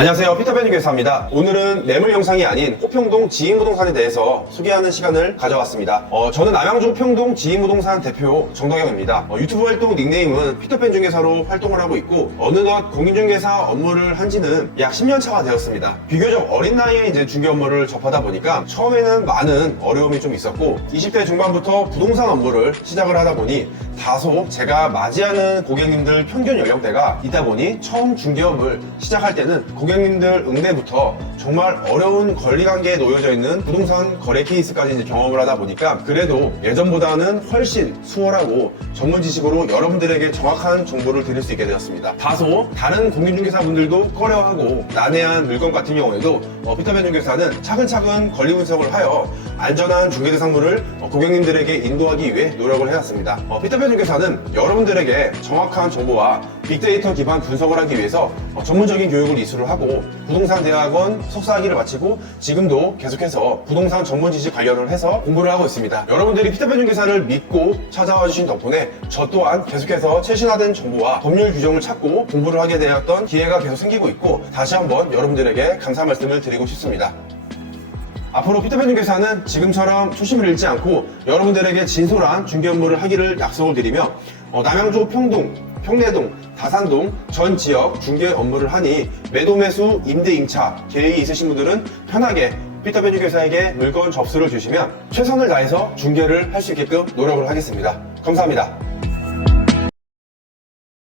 안녕하세요. 피터팬 교사입니다. 오늘은 매물 영상이 아닌 호평동 지인부동산에 대해서 소개하는 시간을 가져왔습니다. 어, 저는 남양주 호평동 지인부동산 대표 정덕영입니다. 어, 유튜브 활동 닉네임은 피터팬 중개사로 활동을 하고 있고 어느덧 공인중개사 업무를 한 지는 약 10년 차가 되었습니다. 비교적 어린 나이에 이제 중개 업무를 접하다 보니까 처음에는 많은 어려움이 좀 있었고 20대 중반부터 부동산 업무를 시작을 하다 보니 다소 제가 맞이하는 고객님들 평균 연령대가 있다 보니 처음 중개업을 시작할 때는 고객님들 응대부터 정말 어려운 권리관계에 놓여져 있는 부동산 거래 케이스까지 이제 경험을 하다 보니까 그래도 예전보다는 훨씬 수월하고 전문 지식으로 여러분들에게 정확한 정보를 드릴 수 있게 되었습니다. 다소 다른 공인중개사분들도 꺼려하고 난해한 물건 같은 경우에도 어, 피터벤 중개사는 차근차근 권리 분석을 하여 안전한 중개대상물을 어, 고객님들에게 인도하기 위해 노력을 해왔습니다. 어, 피터벤 중개사는 여러분들에게 정확한 정보와 빅데이터 기반 분석을 하기 위해서 어, 전문적인 교육을 이수를 하고 부동산 대학원 석사학위를 마치고 지금도 계속해서 부동산 전문 지식 관련을 해서 공부를 하고 있습니다. 여러분들이 피터벤 중개사를 믿고 찾아와 주신 덕분에 저 또한 계속해서 최신화된 정보와 법률 규정을 찾고 공부를 하게 되었던 기회가 계속 생기고 있고 다시 한번 여러분들에게 감사 말씀을 드리고 싶습니다. 앞으로 피터팬 중개사는 지금처럼 초심을 잃지 않고 여러분들에게 진솔한 중개 업무를 하기를 약속을 드리며 어, 남양주 평동, 평내동, 다산동 전 지역 중개 업무를 하니 매도 매수, 임대 임차 계획이 있으신 분들은 편하게 피터팬 중개사에게 물건 접수를 주시면 최선을 다해서 중개를 할 수 있게끔 노력을 하겠습니다. 감사합니다.